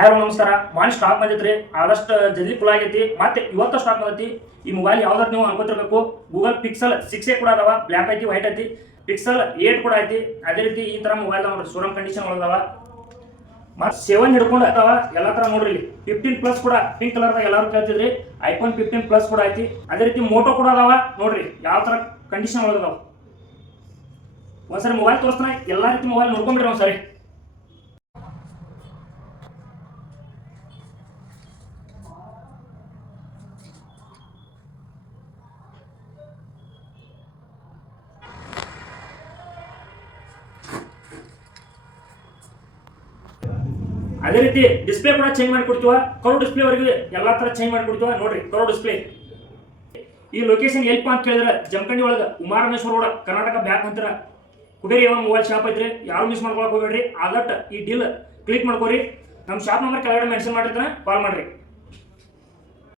Hello ನಮಸ್ಕಾರ. ಮಾನ್ stock ಬಂದಿತ್ರಿ, ಆದಷ್ಟು ಜಲ್ದಿ ಫುಲ್ ಆಗೈತಿ. ಮತ್ತೆ ಇವತ್ತು ಸ್ಟಾಕ್ ಬಂದೈತಿ. ಈ ಮೊಬೈಲ್ ಯಾವ್ದಾರು ನೀವು ಅನ್ಕೋತಿರ್ಬೇಕು. ಗೂಗಲ್ ಪಿಕ್ಸೆಲ್ 6a ಕೂಡ ಅದಾವ, ಬ್ಲ್ಯಾಕ್ ಐತಿ, ವೈಟ್ ಐತಿ. ಪಿಕ್ಸೆಲ್ 8 ಕೂಡ ಐತಿ. ಅದೇ ರೀತಿ ಈ ತರ ಮೊಬೈಲ್ ನೋಡ್ರಿ, ಶೋರೂಮ್ ಕಂಡೀಷನ್ ಒಳಗದಾವ. ಮತ್ತೆ 7 ಹಿಡ್ಕೊಂಡು ಅದಾವ ಎಲ್ಲ ತರ ನೋಡ್ರಿ. ಇಲ್ಲಿ 15+ ಕೂಡ ಪಿಂಕ್ ಕಲರ್ದಾಗ ಎಲ್ಲರೂ ಕೇಳ್ತಿದ್ರಿ. ಐಫೋನ್ 15+ ಕೂಡ ಐತಿ. ಅದೇ ರೀತಿ ಮೋಟೋ ಕೂಡ ಅದಾವ ನೋಡ್ರಿ, ಯಾವ ತರ ಕಂಡೀಷನ್ ಒಳಗದಾವ. ಒಂದ್ಸರಿ ಮೊಬೈಲ್ ತೋರಿಸ್ತಾನೆ, ಎಲ್ಲಾ ರೀತಿ ಮೊಬೈಲ್ ನೋಡ್ಕೊಂಡ್ಬಿಡ್ರಿ ಒಂದ್ಸರಿ. ಅದೇ ರೀತಿ ಡಿಸ್ಪ್ಲೇ ಕೂಡ ಚೇಂಜ್ ಮಾಡಿ ಕೊಡ್ತೀವ. ಕಲರ್ ಡಿಸ್ಪ್ಲೇ ವರೆಗೆ ಎಲ್ಲಾ ತರ ಚೇಂಜ್ ಮಾಡಿ ಕೊಡ್ತೀವ ನೋಡ್ರಿ. ಕಲರ್ ಡಿಸ್ಪ್ಲೇ ಈ ಲೊಕೇಶನ್ ಎಲ್ಪ ಅಂತ ಕೇಳಿದ್ರೆ ಜಮಖಂಡಿ ಒಳಗ ಉಮಾರಮೇಶ್ವರ ರೋಡ್, ಕರ್ನಾಟಕ ಬ್ಯಾಂಕ್ ಹತ್ತಿರ ಕುಬೇರಿ ಮೊಬೈಲ್ ಶಾಪ್ ಐತ್ರಿ. ಯಾರು ಮಿಸ್ ಮಾಡ್ಕೊಳಕ್ ಹೋಗ್ಬೇಡ್ರಿ. ಆದಟ್ ಈ ಡೀಲ್ ಕ್ಲಿಕ್ ಮಾಡ್ಕೋರಿ. ನಮ್ಮ ಶಾಪ್ ನಂಬರ್ ಕೆಳಗಡೆ ಮೆನ್ಷನ್ ಮಾಡಿರ್ತಾನೆ, ಕಾಲ್ ಮಾಡ್ರಿ.